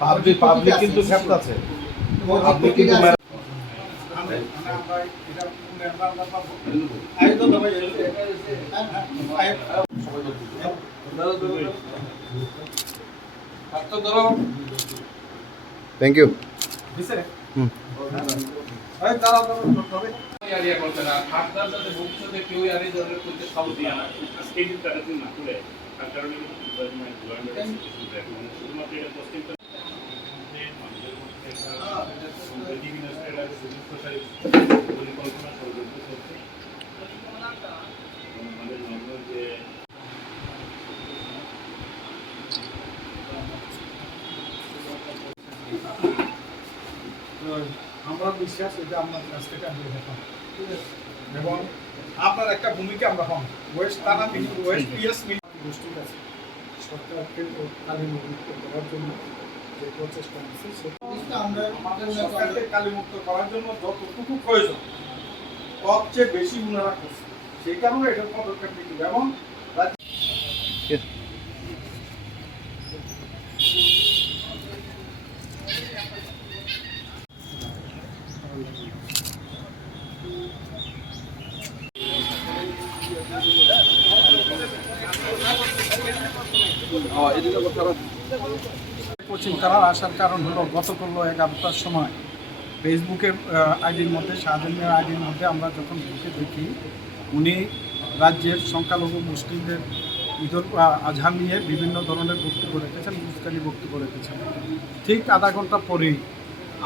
Public public কিন্তু ক্ষেত্র আছে। আপনি কিন্তু থ্যাংক ইউ এরিয়া করতে না খাটদার ভবিষ্যতে কেউ আর এই ধরনের করতে খাব দিয়া না। স্টেজ তাড়াতাড়ি না করে তার কারণে কিন্তু গভর্নমেন্ট শুধুমাত্র এটা পোস্টিংটা মানুষের মধ্যে একটা বিভিন্ন স্টেলার সুযোগ প্রসারী পরিকল্পনা ষড়যন্ত্র চলছে এবং আমাদের নর্মাল যে আমরা বিশ্বাস এটা আপনার কাছ থেকে আমি দেখাম এবং আপনার একটা ভূমিকা আমরা পাবো ওয়েস্ট টানা মিল ওয়েস্ট পিএস মিল গোষ্ঠীর কাছে সরকারকে কালীমুক্ত করার জন্য যে প্রচেষ্টা আছে সেটা আমরা সরকারকে করার জন্য যতটুকু প্রয়োজন, সবচেয়ে বেশি উনারা করছে সেই কারণে এটা পদক্ষেপ। এবং রাজ্য কোচিং করার আসার কারণ হলো গতকাল এগারোটার সময় ফেসবুকের আইডির মধ্যে, শাহজাহানের আইডির মধ্যে আমরা যখন ঢুকে দেখি, উনি রাজ্যের সংখ্যালঘু মুসলিমদের ঈদুল আজহা নিয়ে বিভিন্ন ধরনের বক্তব্য রেখেছেন, মুস্তানি বক্তব্য রেখেছেন। ঠিক আধা ঘণ্টা পরেই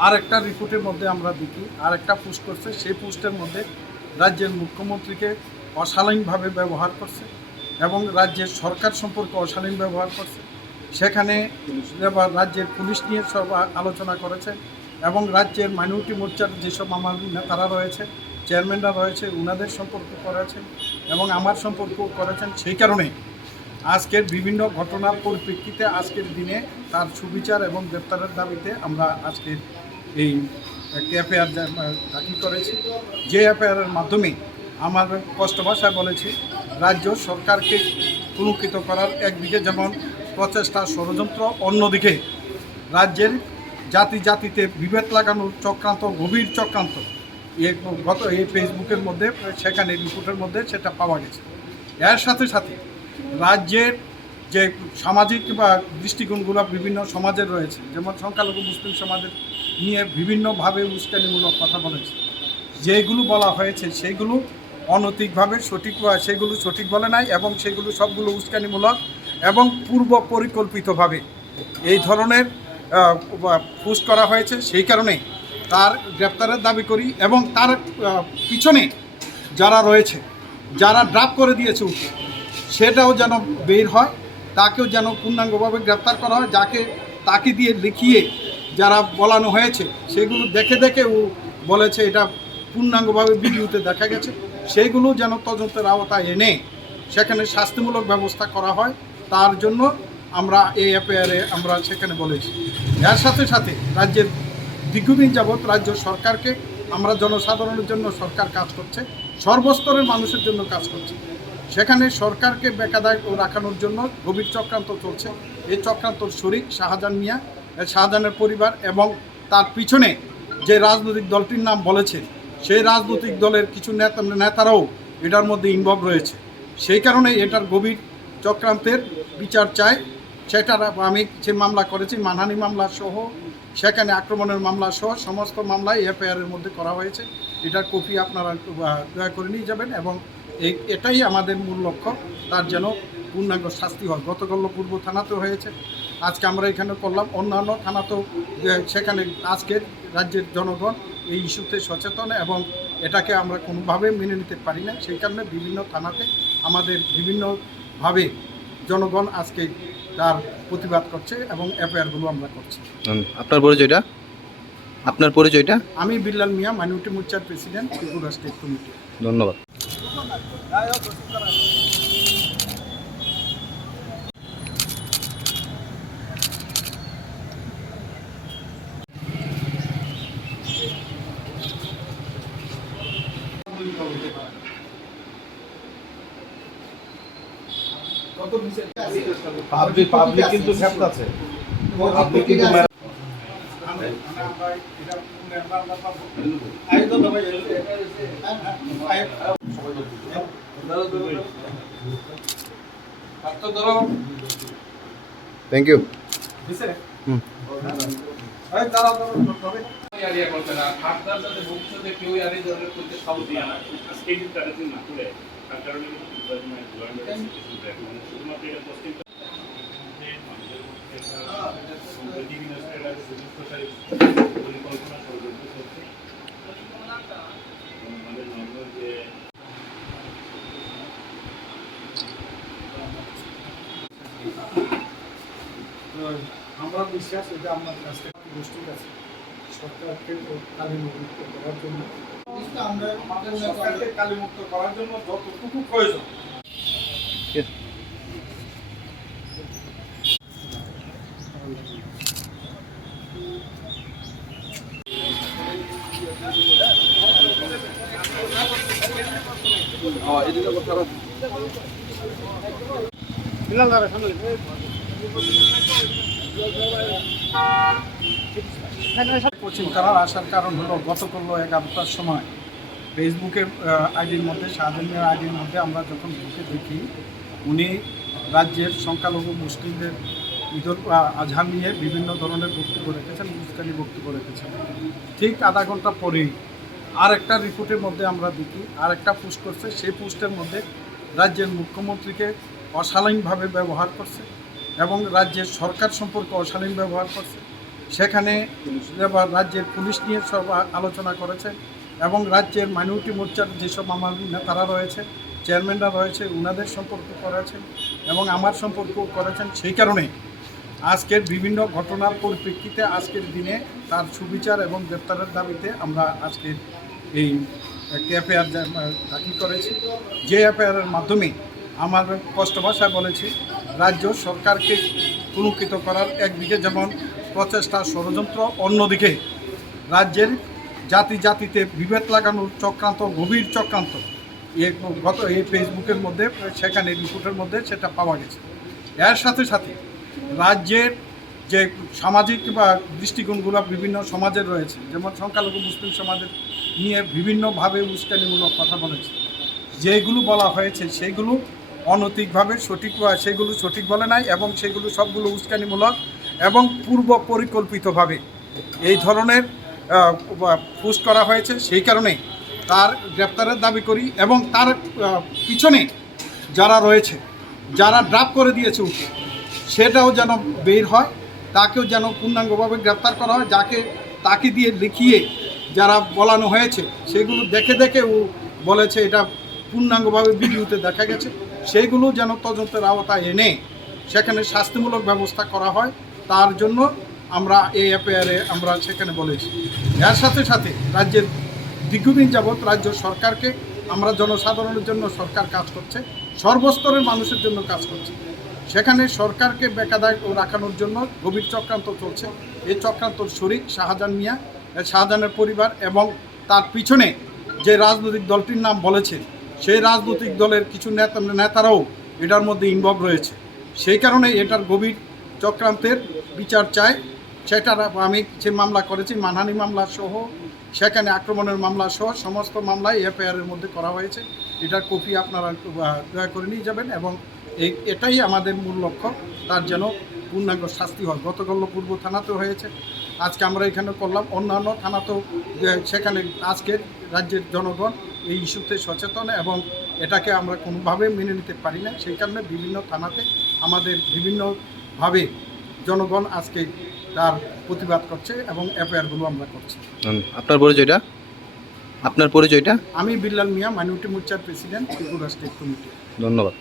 আর একটা রিপোর্টের মধ্যে আমরা দেখি আর একটা পোস্ট করছে, সেই পোস্টের মধ্যে রাজ্যের মুখ্যমন্ত্রীকে অশালীনভাবে ব্যবহার করছে এবং রাজ্যের সরকার সম্পর্কে অশালীন ব্যবহার করছে। সেখানে রাজ্যের পুলিশ নিয়ে সব আলোচনা করেছে এবং রাজ্যের মাইনরিটি মোর্চার যেসব আমার নেতারা রয়েছে চেয়ারম্যানরা রয়েছে, উনাদের সম্পর্ক করেছেন এবং আমার সম্পর্কও করেছেন। সেই কারণে আজকের বিভিন্ন ঘটনার পরিপ্রেক্ষিতে আজকের দিনে তার সুবিচার এবং গ্রেপ্তারের দাবিতে আমরা আজকের এই একটি এফআইআর দাখিল করেছি। যে এফআইআরের মাধ্যমে আমার স্পষ্ট ভাষায় বলেছি, রাজ্য সরকারকে পুলকিত করার একদিকে যেমন প্রচেষ্টা ষড়যন্ত্র অন্যদিকে রাজ্যের জাতি জাতিতে বিভেদ লাগানোর চক্রান্ত, গভীর চক্রান্ত। গত এই ফেসবুকের মধ্যে, সেখানে রিপোর্টের মধ্যে সেটা পাওয়া গেছে। এর সাথে সাথে রাজ্যের যে সামাজিক বা দৃষ্টিকোণগুলো বিভিন্ন সমাজের রয়েছে, যেমন সংখ্যালঘু মুসলিম সমাজের নিয়ে বিভিন্নভাবে উস্কানিমূলক কথা বলেছে। যেগুলো বলা হয়েছে সেগুলো অনৈতিকভাবে সঠিক, সেগুলো সঠিক বলে নাই এবং সেগুলো সবগুলো উস্কানিমূলক এবং পূর্ব পরিকল্পিতভাবে এই ধরনের পোস্ট করা হয়েছে। সেই কারণে তার গ্রেপ্তারের দাবি করি এবং তার পিছনে যারা রয়েছে, যারা ড্রাফ করে দিয়েছে ওকে সেটাও যেন বের হয়, তাকেও যেন পূর্ণাঙ্গভাবে গ্রেপ্তার করা হয়, যাকে তাকে দিয়ে লিখিয়ে যারা বলানো হয়েছে, সেগুলো দেখে দেখে ও বলেছে, এটা পূর্ণাঙ্গভাবে ভিডিওতে দেখা গেছে। সেইগুলো যেন তদন্তের আওতায় এনে সেখানে শাস্তিমূলক ব্যবস্থা করা হয়। তার জন্য আমরা এই এফআইআরে আমরা সেখানে বলেছি। এর সাথে সাথে রাজ্যের দীর্ঘদিন যাবৎ রাজ্য সরকারকে আমরা জনসাধারণের জন্য সরকার কাজ করছে, সর্বস্তরের মানুষের জন্য কাজ করছে। সেখানে সরকারকে বেকাদায় রাখানোর জন্য গভীর চক্রান্ত চলছে। এই চক্রান্তর শরিক শাহজাহান মিয়া, শাহজাহানের পরিবার এবং তার পিছনে যে রাজনৈতিক দলটির নাম বলেছে, সেই রাজনৈতিক দলের কিছু নেতা নেতারাও এটার মধ্যে ইনভলভ রয়েছে। সেই কারণে এটার গভীর চক্রান্তের বিচার চাই সেটার আমি যে মামলা করেছি, মানহানি মামলা সহ, সেখানে আক্রমণের মামলা সহ, সমস্ত মামলাই এফআইআরের মধ্যে করা হয়েছে। এটার কপি আপনারা দয়া করে নিয়ে যাবেন এবং এই, এটাই আমাদের মূল লক্ষ্য। তার যেন পূর্ণাঙ্গ শাস্তি হয়। গতকাল পূর্ব থানাতেও হয়েছে। আজকে আমরা এখানে করলাম। অন্যান্য থানাতেও সেখানে আজকের রাজ্যের জনগণ এই ইস্যুতে সচেতন এবং এটাকে আমরা কোনোভাবে মেনে নিতে পারি না সেই কারণে বিভিন্ন থানাতে আমাদের বিভিন্নভাবে জনগণ আজকে তার প্রতিবাদ করছে এবং এফআইআরগুলো আমরা করছি। আপনার পরিচয়টা? আপনার পরিচয়টা? আমি বিল্লাল মিয়া মাইনরিটি মোর্চার প্রেসিডেন্ট ত্রিপুরা স্টেট কমিটি। ধন্যবাদ। পাবলিক পাবলিক কিন্তু আছে। আপনি কিন্তু থ্যাংক ইউ হুম করতে না। ভবিষ্যতে কেউ আর করতে সাহস সৌদি না। তারা কারণে এটা আমাদের নর্মাল যে আমরা বিশ্বাস এটা আমার কাছ থেকে গোষ্ঠীর কাছে সরকারকে কালীমুক্ত করার জন্য। আমরা আসার কারণ হলো গতকাল এগারোটার সময় ফেসবুকের আইডির মধ্যে, শাহজাহানের আইডির মধ্যে আমরা যখন ঢুকে দেখি, উনি রাজ্যের সংখ্যালঘু মুসলিমদের ঈদুল আজহা নিয়ে বিভিন্ন ধরনের বক্তব্য রেখেছেন মুসকানি বক্তব্য রেখেছেন। ঠিক আধা ঘণ্টা পরেই আর একটা রিপোর্টের মধ্যে আমরা দেখি আর একটা পোস্ট করছে, সেই পোস্টের মধ্যে রাজ্যের মুখ্যমন্ত্রীকে অশালীনভাবে ব্যবহার করছে এবং রাজ্যের সরকার সম্পর্কে অশালীন ব্যবহার করছে। সেখানে রাজ্যের পুলিশ নিয়ে সব আলোচনা করেছে। এবং রাজ্যের মাইনরিটি মোর্চার যেসব আমার নেতারা রয়েছে, চেয়ারম্যানরা রয়েছে, উনাদের সম্পর্ক করেছেন এবং আমার সম্পর্কও করেছেন, সেই কারণে আজকের বিভিন্ন ঘটনার পরিপ্রেক্ষিতে আজকের দিনে তার সুবিচার এবং গ্রেপ্তারের দাবিতে আমরা আজকের এই একটি এফআইআর দাখিল করেছি। যে এফআইআরের মাধ্যমে আমার স্পষ্ট ভাষায় বলেছি, রাজ্য সরকারকে কুলুকিত করার একদিকে যেমন প্রচেষ্টা ষড়যন্ত্র, অন্যদিকে রাজ্যের জাতি জাতিতে বিভেদ লাগানোর চক্রান্ত, গভীর চক্রান্ত। গত এই ফেসবুকের মধ্যে, সেখানে রিপোর্টের মধ্যে সেটা পাওয়া গেছে। এর সাথে সাথে রাজ্যের যে সামাজিক বা দৃষ্টিকোণগুলো বিভিন্ন সমাজের রয়েছে, যেমন সংখ্যালঘু মুসলিম সমাজের নিয়ে বিভিন্নভাবে উস্কানিমূলক কথা বলেছে। যেগুলো বলা হয়েছে সেগুলো অনৈতিকভাবে সঠিক সেগুলো সঠিক বলে নাই এবং সেগুলো সবগুলো উস্কানিমূলক এবং পূর্ব পরিকল্পিতভাবে এই ধরনের পোস্ট করা হয়েছে, সেই কারণে তার গ্রেপ্তারের দাবি করি এবং তার পিছনে যারা রয়েছে, যারা ড্রাফ করে দিয়েছে উঠে সেটাও যেন বের হয়, তাকেও যেন পূর্ণাঙ্গভাবে গ্রেপ্তার করা হয়, যাকে তাকে দিয়ে লিখিয়ে যারা বলানো হয়েছে, সেগুলো দেখে দেখে ও বলেছে এটা পূর্ণাঙ্গভাবে ভিডিওতে দেখা গেছে, সেইগুলো যেন তদন্তের আওতায় এনে সেখানে শাস্তিমূলক ব্যবস্থা করা হয়, তার জন্য আমরা এই এফআইআরে আমরা সেখানে বলেছি। এর সাথে সাথে রাজ্যের দীর্ঘদিন যাবৎ রাজ্য সরকারকে আমরা জনসাধারণের জন্য সরকার কাজ করছে, সর্বস্তরের মানুষের জন্য কাজ করছে। সেখানে সরকারকে বেকাদায় রাখানোর জন্য গভীর চক্রান্ত চলছে। এই চক্রান্তর শরিক শাহজাহান মিয়া, শাহজাহানের পরিবার এবং তার পিছনে যে রাজনৈতিক দলটির নাম বলেছে, সেই রাজনৈতিক দলের কিছু নেতা, নেতারাও এটার মধ্যে ইনভলভ রয়েছে। সেই কারণে এটার গভীর চক্রান্তের বিচার চাই সেটার আমি যে মামলা করেছি, মানহানি মামলা সহ, সেখানে আক্রমণের মামলা সহ, সমস্ত মামলায় এফআইআরের মধ্যে করা হয়েছে। এটার কপি আপনারা দয়া করে নিয়ে যাবেন এবং এই, এটাই আমাদের মূল লক্ষ্য। তার যেন পূর্ণাঙ্গ শাস্তি হয়। গতকাল পূর্ব থানাতেও হয়েছে। আজকে আমরা এখানে করলাম। অন্যান্য থানাতেও সেখানে আজকে রাজ্যের জনগণ এই ইস্যুতে সচেতন এবং এটাকে আমরা কোনোভাবে মেনে নিতে পারি না। সেই কারণে বিভিন্ন থানাতে আমাদের বিভিন্নভাবে জনগণ আজকে তার প্রতিবাদ করছে এবং এফআইআরগুলো আমরা করছি। আপনার পরিচয়টা? আপনার পরিচয়টা? আমি বিল্লাল মিয়া মাইনরিটি মোর্চার প্রেসিডেন্ট ত্রিপুরা স্টেট কমিটি। ধন্যবাদ।